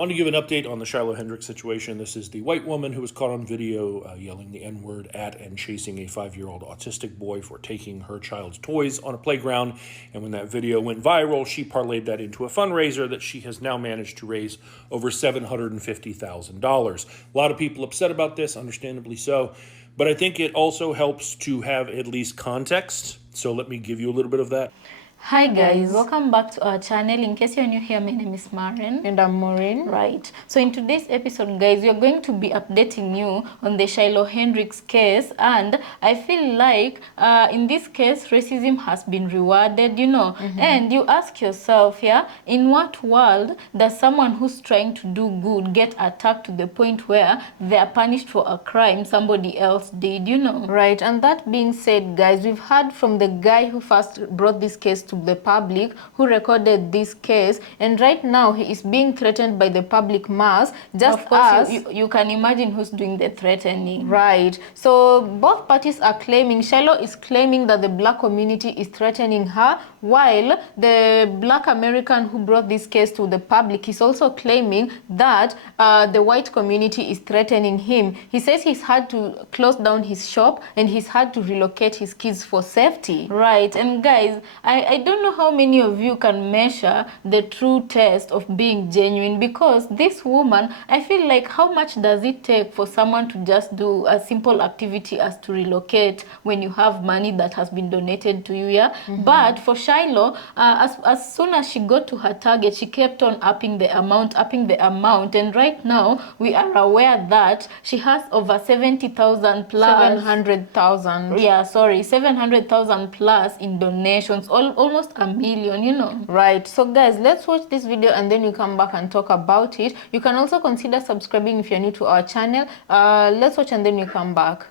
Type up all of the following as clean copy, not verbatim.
I want to give an update on the Shiloh Hendrix situation. This is the white woman who was caught on video yelling the N-word at and chasing a 5-year-old autistic boy for taking her child's toys on a playground. And when that video went viral, she parlayed that into a fundraiser that she has now managed to raise over $750,000. A lot of people upset about this, understandably so. But I think it also helps to have at least context. So let me give you a little bit of that. Hi guys, welcome back to our channel. In case you're new here, my name is Maren. And I'm Maureen. Right. So in today's episode, guys, we are going to be updating you on the Shiloh Hendrix case. And I feel like in this case, racism has been rewarded, And you ask yourself, in what world does someone who's trying to do good get attacked to the point where they are punished for a crime somebody else did, Right. And that being said, guys, we've heard from the guy who first brought this case to the public, who recorded this case, and right now he is being threatened by the public mass, just of course, as you can imagine who's doing the threatening. Right. So both parties are claiming, Shiloh is claiming that the black community is threatening her, while the black American who brought this case to the public is also claiming that the white community is threatening him. He says he's had to close down his shop and he's had to relocate his kids for safety. Right. And guys, I don't know how many of you can measure the true test of being genuine, because this woman, I feel like, how much does it take for someone to just do a simple activity as to relocate when you have money that has been donated to you, But for Shiloh, as soon as she got to her target, she kept on upping the amount, and right now we are aware that she has over 70,000 plus 700,000. 700,000 plus in donations, almost a million, Right. So guys, let's watch this video and then you come back and talk about it. You can also consider subscribing if you're new to our channel. Let's watch and then you come back.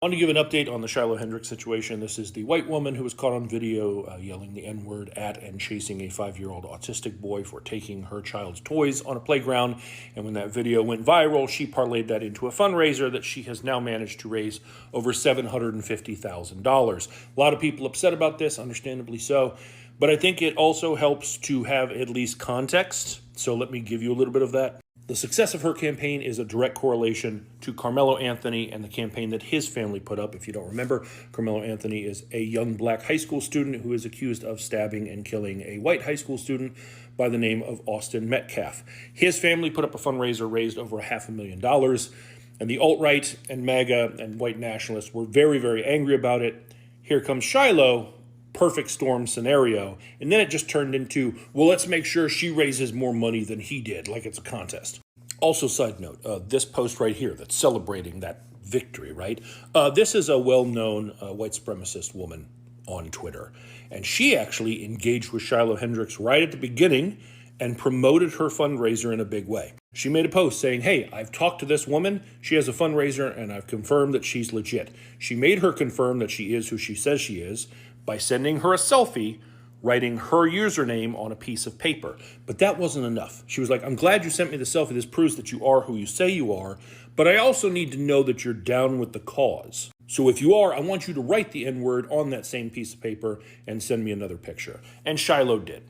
I want to give an update on the Shiloh Hendrix situation. This is the white woman who was caught on video yelling the N-word at and chasing a 5-year-old autistic boy for taking her child's toys on a playground. And when that video went viral, she parlayed that into a fundraiser that she has now managed to raise over $750,000. A lot of people upset about this, understandably so. But I think it also helps to have at least context. So let me give you a little bit of that. The success of her campaign is a direct correlation to Karmelo Anthony and the campaign that his family put up. If you don't remember, Karmelo Anthony is a young black high school student who is accused of stabbing and killing a white high school student by the name of Austin Metcalf. His family put up a fundraiser, raised over $500,000, and the alt-right and MAGA and white nationalists were very, very angry about it. Here comes Shiloh. Perfect storm scenario. And then it just turned into, well, let's make sure she raises more money than he did, like it's a contest. Also, side note, this post right here that's celebrating that victory, right? This is a well-known white supremacist woman on Twitter. And she actually engaged with Shiloh Hendrix right at the beginning and promoted her fundraiser in a big way. She made a post saying, hey, I've talked to this woman. She has a fundraiser and I've confirmed that she's legit. She made her confirm that she is who she says she is by sending her a selfie, writing her username on a piece of paper. But that wasn't enough. She was like, I'm glad you sent me the selfie. This proves that you are who you say you are. But I also need to know that you're down with the cause. So if you are, I want you to write the N-word on that same piece of paper and send me another picture. And Shiloh did.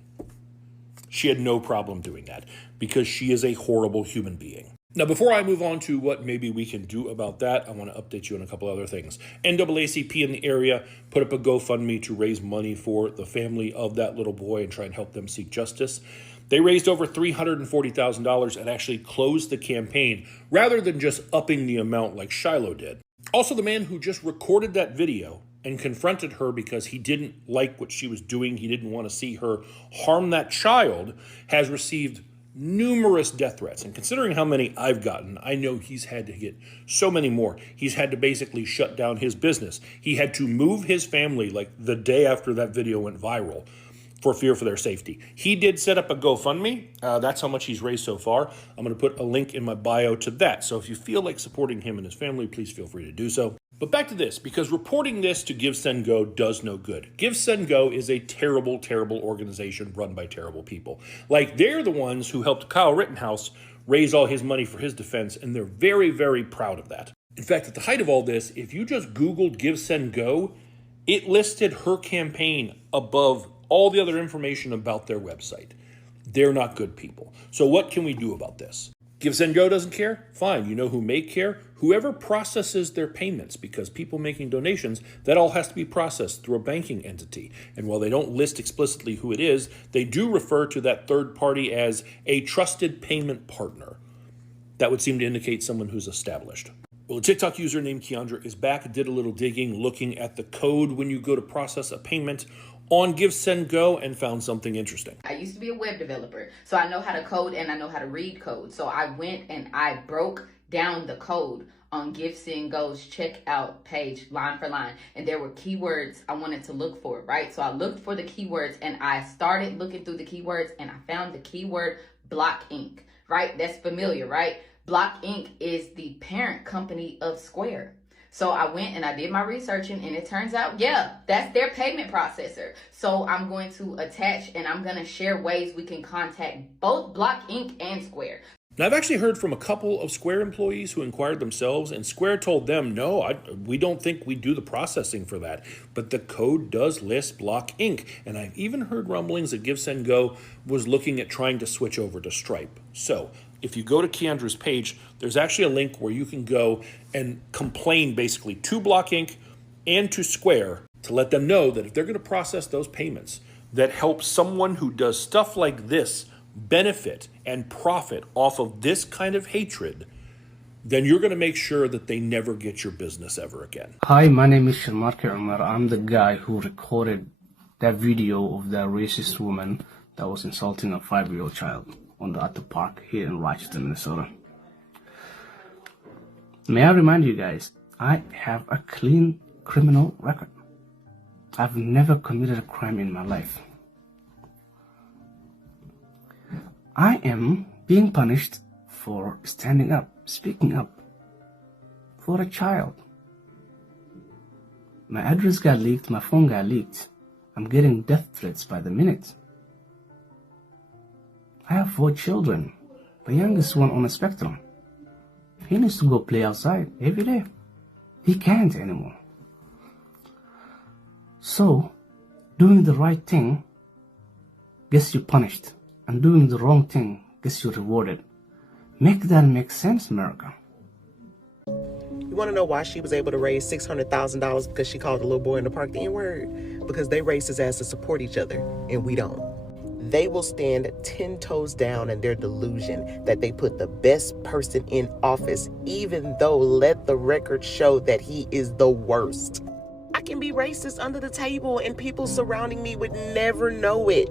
She had no problem doing that because she is a horrible human being. Now, before I move on to what maybe we can do about that, I want to update you on a couple other things. NAACP in the area put up a GoFundMe to raise money for the family of that little boy and try and help them seek justice. They raised over $340,000 and actually closed the campaign rather than just upping the amount like Shiloh did. Also, the man who just recorded that video and confronted her because he didn't like what she was doing, he didn't want to see her harm that child, has received numerous death threats. And considering how many I've gotten, I know he's had to get so many more. He's had to basically shut down his business. He had to move his family like the day after that video went viral for fear for their safety. He did set up a GoFundMe. That's how much he's raised so far. I'm going to put a link in my bio to that. So if you feel like supporting him and his family, please feel free to do so. But back to this, because reporting this to Give, Send, Go does no good. Give, Send, Go is a terrible, terrible organization run by terrible people. Like, they're the ones who helped Kyle Rittenhouse raise all his money for his defense, and they're very, very proud of that. In fact, at the height of all this, if you just Googled Give, Send, Go, it listed her campaign above all the other information about their website. They're not good people. So what can we do about this? Give, Send, Go doesn't care? Fine. You know who may care? Whoever processes their payments, because people making donations, that all has to be processed through a banking entity. And while they don't list explicitly who it is, they do refer to that third party as a trusted payment partner. That would seem to indicate someone who's established. Well, a TikTok user named Keandra is back, did a little digging, looking at the code when you go to process a payment on Give, Send, Go, and found something interesting. I used to be a web developer, so I know how to code and I know how to read code. So I went and I broke down the code on Give, Send, Go's checkout page line for line. And there were keywords I wanted to look for, right? So I looked for the keywords and I started looking through the keywords and I found the keyword Block Inc., right? That's familiar, right? Block Inc. is the parent company of Square. So I went and I did my researching and it turns out, yeah, that's their payment processor. So I'm going to attach and I'm going to share ways we can contact both Block Inc. and Square. Now, I've actually heard from a couple of Square employees who inquired themselves, and Square told them, no, we don't think we do the processing for that. But the code does list Block Inc. And I've even heard rumblings that Give, Send, Go was looking at trying to switch over to Stripe. So if you go to Keandra's page, there's actually a link where you can go and complain basically to Block Inc. and to Square to let them know that if they're going to process those payments that help someone who does stuff like this benefit and profit off of this kind of hatred, then you're going to make sure that they never get your business ever again. Hi, my name is Sharmarke Umar. I'm the guy who recorded that video of that racist woman that was insulting a 5-year-old child at the park here in Rochester, Minnesota. May I remind you guys, I have a clean criminal record. I've never committed a crime in my life. I am being punished for standing up, speaking up for a child. My address got leaked, my phone got leaked. I'm getting death threats by the minute. I have 4 children, the youngest one on the spectrum. He needs to go play outside every day. He can't anymore. So, doing the right thing gets you punished, and doing the wrong thing gets you rewarded. Make that make sense, America. You want to know why she was able to raise $600,000 because she called a little boy in the park the N-word? Because they raised his ass to support each other, and we don't. They will stand 10 toes down in their delusion that they put the best person in office, even though let the record show that he is the worst. I can be racist under the table and people surrounding me would never know it.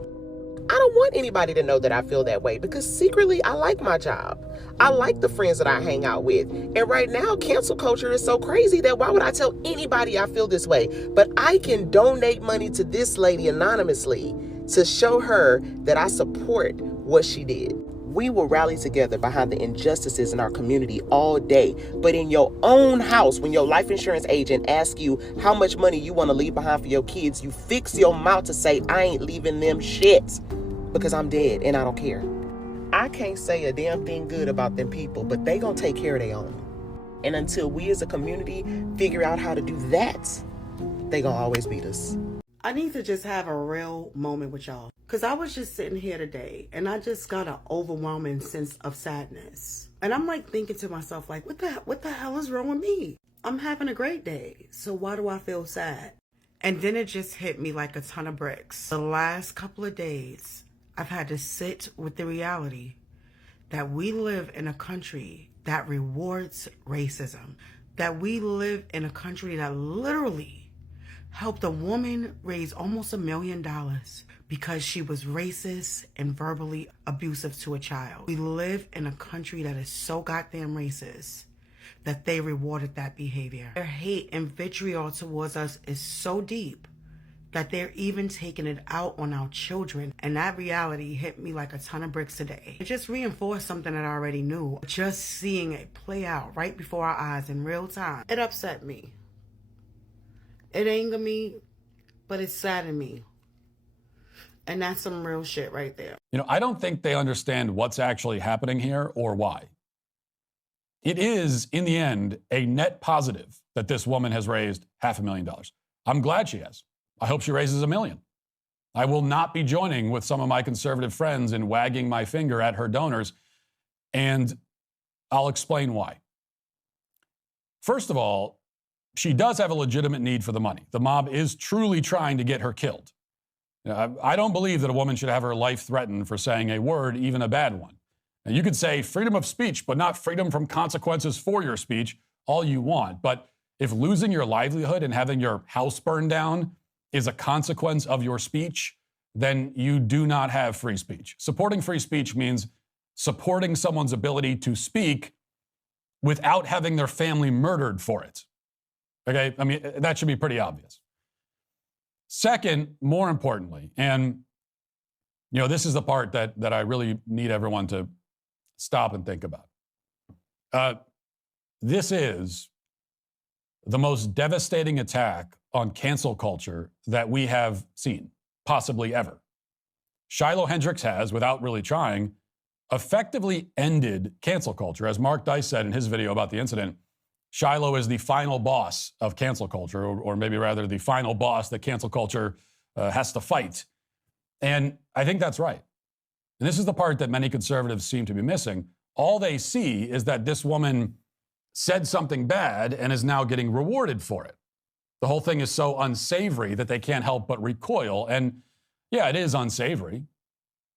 I don't want anybody to know that I feel that way because secretly I like my job. I like the friends that I hang out with. And right now, cancel culture is so crazy that why would I tell anybody I feel this way? But I can donate money to this lady anonymously to show her that I support what she did. We will rally together behind the injustices in our community all day. But in your own house, when your life insurance agent asks you how much money you want to leave behind for your kids, you fix your mouth to say, I ain't leaving them shit because I'm dead and I don't care. I can't say a damn thing good about them people, but they gonna take care of their own. And until we as a community figure out how to do that, they gonna always beat us. I need to just have a real moment with y'all. Because I was just sitting here today and I just got an overwhelming sense of sadness. And I'm like thinking to myself, like, what the hell is wrong with me? I'm having a great day. So why do I feel sad? And then it just hit me like a ton of bricks. The last couple of days, I've had to sit with the reality that we live in a country that rewards racism. That we live in a country that literally helped a woman raise almost $1 million because she was racist and verbally abusive to a child. We live in a country that is so goddamn racist that they rewarded that behavior. Their hate and vitriol towards us is so deep that they're even taking it out on our children. And that reality hit me like a ton of bricks today. It just reinforced something that I already knew. Just seeing it play out right before our eyes in real time, it upset me. It angered me, but it saddened me. And that's some real shit right there. You know, I don't think they understand what's actually happening here or why. It is, in the end, a net positive that this woman has raised $500,000. I'm glad she has. I hope she raises $1 million. I will not be joining with some of my conservative friends in wagging my finger at her donors, and I'll explain why. First of all, she does have a legitimate need for the money. The mob is truly trying to get her killed. I don't believe that a woman should have her life threatened for saying a word, even a bad one. Now, you could say freedom of speech, but not freedom from consequences for your speech, all you want. But if losing your livelihood and having your house burned down is a consequence of your speech, then you do not have free speech. Supporting free speech means supporting someone's ability to speak without having their family murdered for it. Okay? I mean, that should be pretty obvious. Second, more importantly, and this is the part that I really need everyone to stop and think about. This is the most devastating attack on cancel culture that we have seen, possibly ever. Shiloh Hendrix has, without really trying, effectively ended cancel culture. As Mark Dice said in his video about the incident, Shiloh is the final boss of cancel culture, or maybe rather the final boss that cancel culture has to fight. And I think that's right. And this is the part that many conservatives seem to be missing. All they see is that this woman said something bad and is now getting rewarded for it. The whole thing is so unsavory that they can't help but recoil. And yeah, it is unsavory.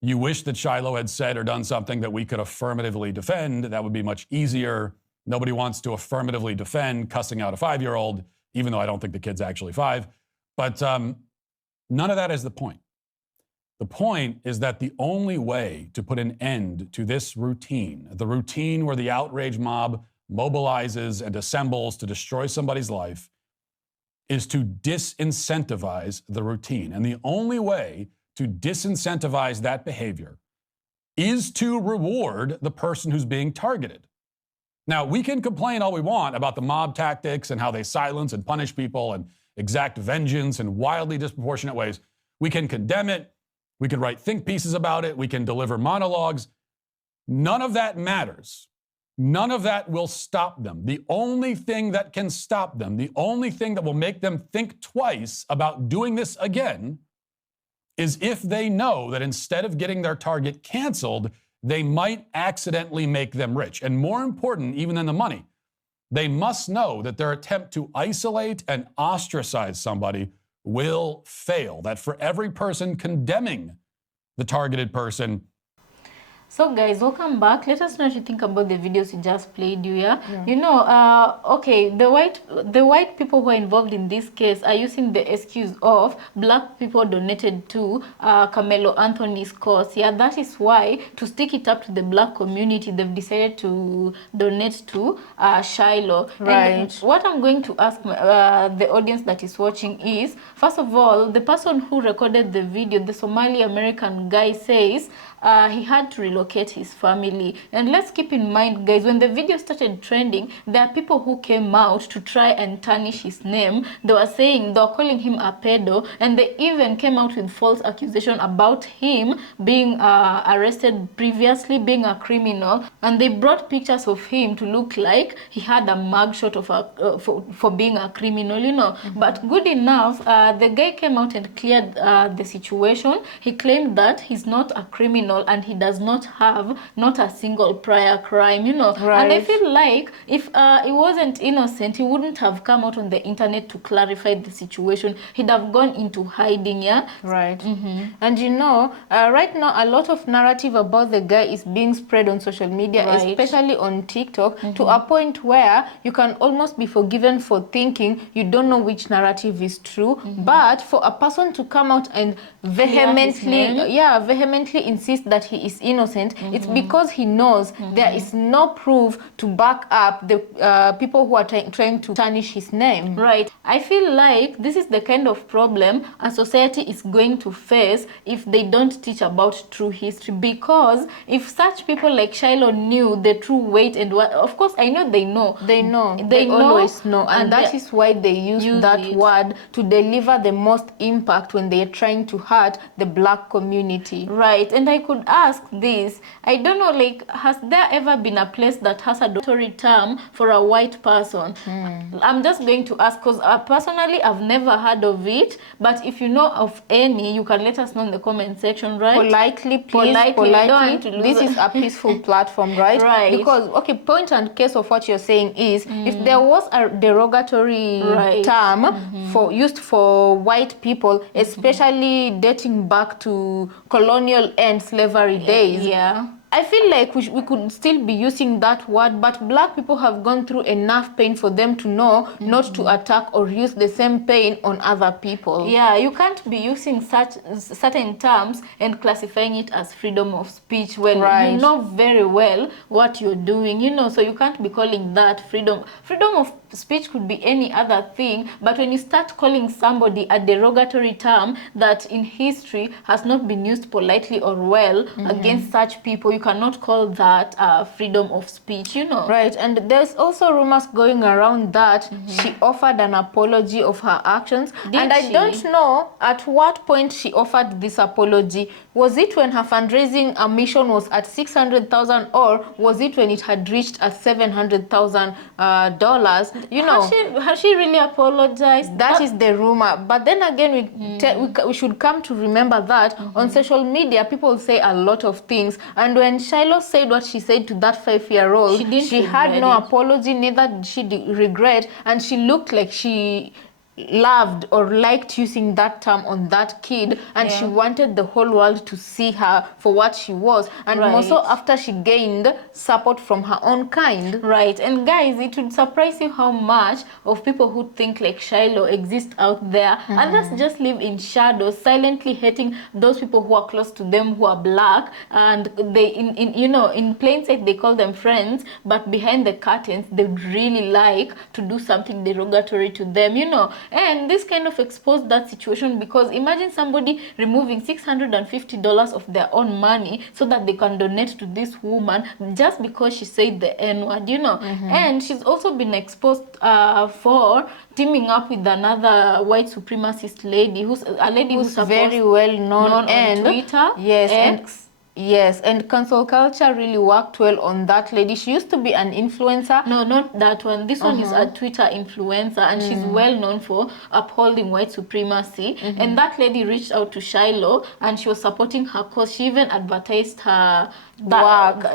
You wish that Shiloh had said or done something that we could affirmatively defend. That would be much easier. Nobody wants to affirmatively defend cussing out a 5-year-old, even though I don't think the kid's actually 5. But none of that is the point. The point is that the only way to put an end to this routine, the routine where the outrage mob mobilizes and assembles to destroy somebody's life, is to disincentivize the routine. And the only way to disincentivize that behavior is to reward the person who's being targeted. Now, we can complain all we want about the mob tactics and how they silence and punish people and exact vengeance in wildly disproportionate ways. We can condemn it. We can write think pieces about it. We can deliver monologues. None of that matters. None of that will stop them. The only thing that can stop them, the only thing that will make them think twice about doing this again, is if they know that instead of getting their target canceled, they might accidentally make them rich. And more important even than the money, they must know that their attempt to isolate and ostracize somebody will fail. That for every person condemning the targeted person. So guys, welcome back. Let us know what you think about the videos you just played. Okay, the white people who are involved in this case are using the excuse of black people donated to Karmelo Anthony's cause. Yeah, that is why, to stick it up to the black community, they've decided to donate to Shiloh. Right. And what I'm going to ask the audience that is watching is, first of all, the person who recorded the video, the Somali American guy, says he had to relocate his family. And let's keep in mind, guys, when the video started trending, there are people who came out to try and tarnish his name. They were calling him a pedo, and they even came out with false accusation about him being arrested previously, being a criminal, and they brought pictures of him to look like he had a mugshot of for being a criminal, But good enough, the guy came out and cleared the situation. He claimed that he's not a criminal and he does not have a single prior crime, Right. And I feel like if he wasn't innocent, he wouldn't have come out on the internet to clarify the situation. He'd have gone into hiding, yeah? Right. And right now a lot of narrative about the guy is being spread on social media, Right. especially on TikTok, to a point where you can almost be forgiven for thinking you don't know which narrative is true. But for a person to come out and vehemently insist that he is innocent, it's because he knows there is no proof to back up the people who are trying to tarnish his name. Right. I feel like this is the kind of problem a society is going to face if they don't teach about true history. Because if such people like Shiloh knew the true weight and what, of course, I know they know. They always know. And that is why they use that word to deliver the most impact when they're trying to hurt the black community. Right. And I could ask this, guys, I don't know, like, has there ever been a place that has a derogatory term for a white person? I'm just going to ask, because personally, I've never heard of it. But if you know of any, you can let us know in the comment section, right? Politely, please, Politely. politely. Don't want to lose This is a peaceful platform, right? Right. Because, okay, point and case of what you're saying is, if there was a derogatory term used for white people, especially dating back to colonial and slavery days, I feel like we could still be using that word, but black people have gone through enough pain for them to know not to attack or use the same pain on other people. Yeah, you can't be using such certain terms and classifying it as freedom of speech when you know very well what you're doing, you know, so you can't be calling that freedom. Freedom of speech could be any other thing, but when you start calling somebody a derogatory term that in history has not been used politely or well against such people, you cannot call that freedom of speech, you know. Right, and there's also rumors going around that she offered an apology of her actions. I don't know at what point she offered this apology. Was it when her fundraising mission was at $600,000, or was it when it had reached at $700,000? You know, has she really apologized? That is the rumor. But then again, we should come to remember that on social media, people say a lot of things. And when Shiloh said what she said to that 5-year-old, she had no apology, neither did she regret, and she looked like she loved or liked using that term on that kid, and she wanted the whole world to see her for what she was, and also after she gained support from her own kind. Right. And guys, it would surprise you how much of people who think like Shiloh exist out there. Others just live in shadows, silently hating those people who are close to them, who are black, and they in plain sight they call them friends, but behind the curtains they would really like to do something derogatory to them, you know. And this kind of exposed that situation, because imagine somebody removing $650 of their own money so that they can donate to this woman just because she said the N-word, you know. And she's also been exposed for teaming up with another white supremacist lady who's very well known on Twitter. Yes, and cancel culture really worked well on that lady. She used to be an influencer. No, not that one. This one is a Twitter influencer, and she's well known for upholding white supremacy. And that lady reached out to Shiloh, and she was supporting her cause. She even advertised her work.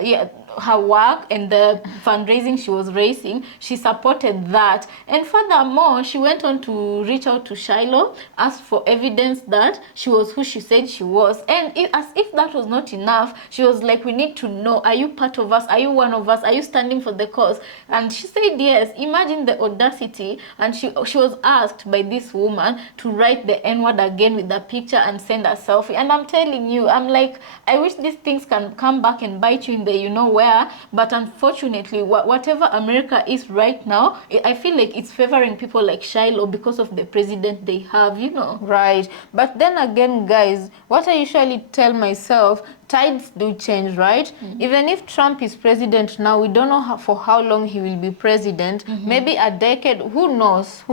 Her work and the fundraising she was raising. She supported that. And furthermore, she went on to reach out to Shiloh, ask for evidence that she was who she said she was. And as if that was not enough, she was like, we need to know, are you part of us? Are you one of us? Are you standing for the cause? And she said yes. Imagine the audacity. And she was asked by this woman to write the N-word again with the picture and send a selfie. And I'm telling you, I'm like, I wish these things can come back and bite you in the you know where. But unfortunately, whatever America is right now, I feel like it's favoring people like Shiloh because of the president they have, you know. Right. But then again, guys, what I usually tell myself, tides do change, right? Even if Trump is president now, we don't know for how long he will be president. Maybe a decade, who knows,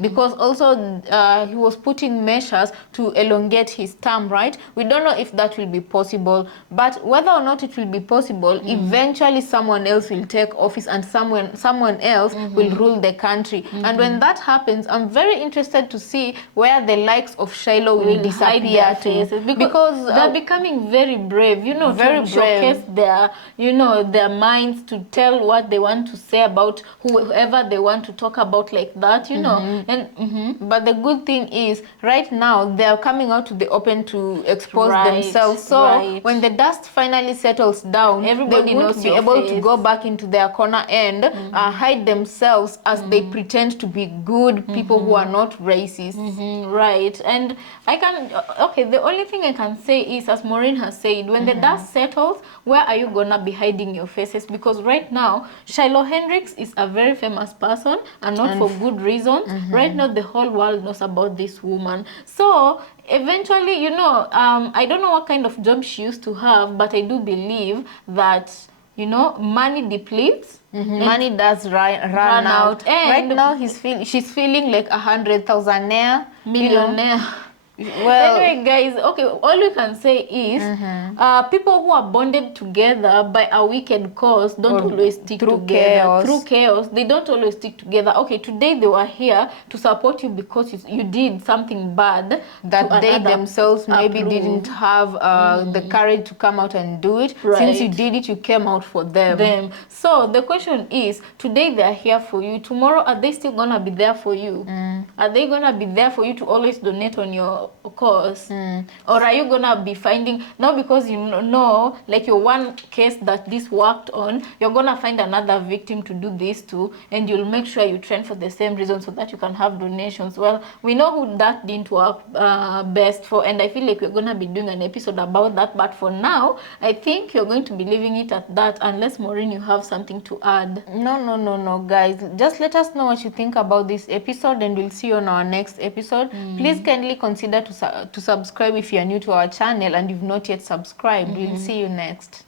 because also he was putting measures to elongate his term, right? We don't know if that will be possible, but whether or not it will be possible, eventually someone else will take office and someone else will rule the country. And when that happens, I'm very interested to see where the likes of Shiloh will disappear to, because they're becoming very brave, you know, very to showcase their, you know, their minds, to tell what they want to say about whoever they want to talk about, like that, you know. And but the good thing is, right now they are coming out to the open to expose themselves. So when the dust finally settles down, everybody knows be able to go back into their corner and hide themselves as they pretend to be good people who are not racist. Right. And I can, the only thing I can say is, as Maureen has said, when the dust settles, where are you gonna be hiding your faces? Because right now, Shiloh Hendrix is a very famous person, and not for good reasons. Right now, the whole world knows about this woman. So eventually, you know, I don't know what kind of job she used to have, but I do believe that, you know, money depletes. Money does run out. And right now she's feeling like 100,000 millionaire. Well, Anyway, guys, okay, all we can say is people who are bonded together by a wicked cause don't Or always stick through together. chaos. Through chaos, they don't always stick together. Okay, today they were here to support you because you did something bad that to they another themselves maybe approve. didn't have the courage to come out and do it. Right. Since you did it, you came out for them. So the question is, today they are here for you. Tomorrow, are they still gonna be there for you? Are they gonna be there for you to always donate on your cause? Or are you gonna be finding now, because you know, like your one case that this worked on, you're gonna find another victim to do this to, and you'll make sure you trend for the same reason so that you can have donations. Well, we know who that didn't work best for, and I feel like we're gonna be doing an episode about that. But for now, I think you're going to be leaving it at that, unless Maureen, you have something to add. No, guys. Just let us know what you think about this episode, and we'll see you on our next episode. Please kindly consider to subscribe if you are new to our channel and you've not yet subscribed. We'll see you next.